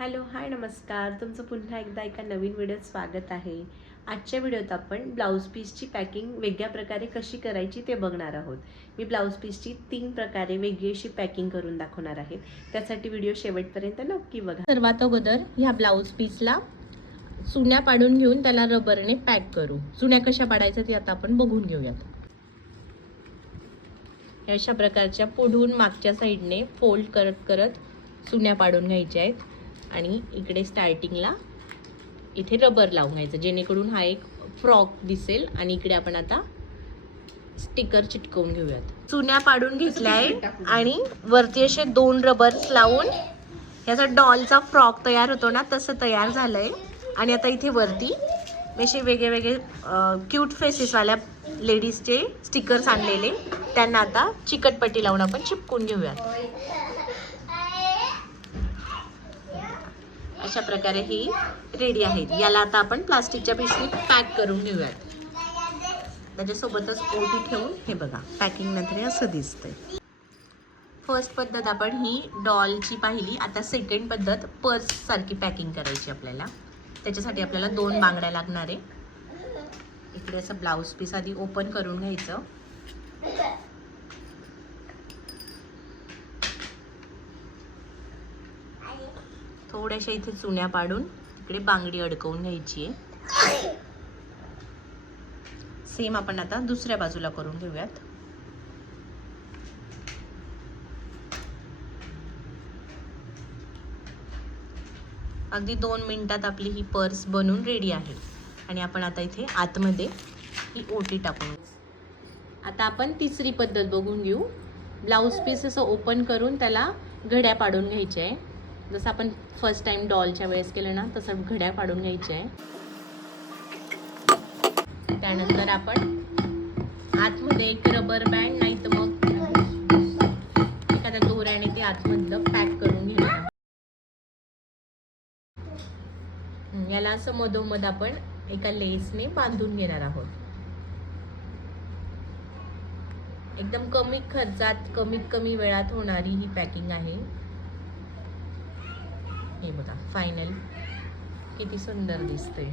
Hello hi नमस्कार, तुमचं पुन्हा एकदा एका नवीन व्हिडिओत स्वागत आहे. आजच्या व्हिडिओत आपण ब्लाऊज पीसची पॅकिंग वेगळ्या प्रकारे कशी करायची ते बघणार आहोत. मी ब्लाऊज पीसची 3 प्रकारे वेगळी अशी पॅकिंग करून दाखवणार आहे. त्यासाठी व्हिडिओ शेवटपर्यंत नक्की बघा. सर्वात अगोदर ह्या ब्लाऊज पीसला चुन्या पाडून घेऊन त्याला रबरने पॅक करू. चुन्या कशा पाडायच्या ते आता आपण बघून घेऊयात. अशा प्रकारच्या पुढून मागच्या साईडने फोल्ड करत करत चुन्या पाडून घ्यायच्या आहेत आणि इकडे स्टार्टिंगला इथे रबर लावून घ्यायचं, जेणेकरून हा एक फ्रॉक दिसेल. आणि इकडे आपण आता स्टिकर चिटकवून घेऊयात. चुन्या पाडून घेतल्या आहे आणि वरती असे 2 रबर्स लावून ह्याचा डॉलचा फ्रॉक तयार होतो ना, तसं तयार झालंय. आणि आता इथे वरती असे वेगळे वेगळे क्यूट फेसेसवाल्या लेडीजचे स्टिकर्स आणलेले, त्यांना आता चिकटपट्टी लावून आपण चिपकून घेऊयात. अशा प्रकारे ही रेडी आहेत. याला आता आपण प्लास्टिकच्या पिशवीत पॅक करून घेऊयात. त्याच्यासोबतच ओटी ठेवून हे बघा, पॅकिंग नंतर असं दिसतंय. फर्स्ट पद्धत आपण ही डॉलची पाहिली. आता सेकंड पद्धत पर्स सारखी पॅकिंग करायची आपल्याला. त्याच्यासाठी आपल्याला 2 बांगड्या लागणार आहे. इकडे असं ब्लाऊज पीस आधी ओपन करून घ्यायचं. थोड्याशा इथे चुन्या पाडून इकडे बांगडी अडकवून घ्यायची आहे. सेम आपण आता दुसऱ्या बाजूला करून घेऊयात. अगदी 2 मिनिटात आपली ही पर्स बनून रेडी आहे. आणि आपण आता इथे आतमध्ये ही ओटी टाकून. आता आपण तिसरी पद्धत बघून घेऊ. ब्लाऊज पीस असं ओपन करून त्याला घड्या पाडून घ्यायच्या आहे. जसं आपण फर्स्ट टाइम डॉलच्या वेळेस केलं ना, तसं घड्या पाडून घ्यायच्या आहे. त्यानंतर आपण आतमध्ये एक रबर बँड नाही तर मग एखाद्या दोऱ्याने ते आतमधलं पॅक करून घ्यायचं. याला असं मधोमध आपण एका लेसने बांधून घेणार आहोत. एकदम कमी खर्चात कमीत कमी वेळात होणारी ही पॅकिंग आहे. हे बघा, फायनल किती सुंदर दिसते.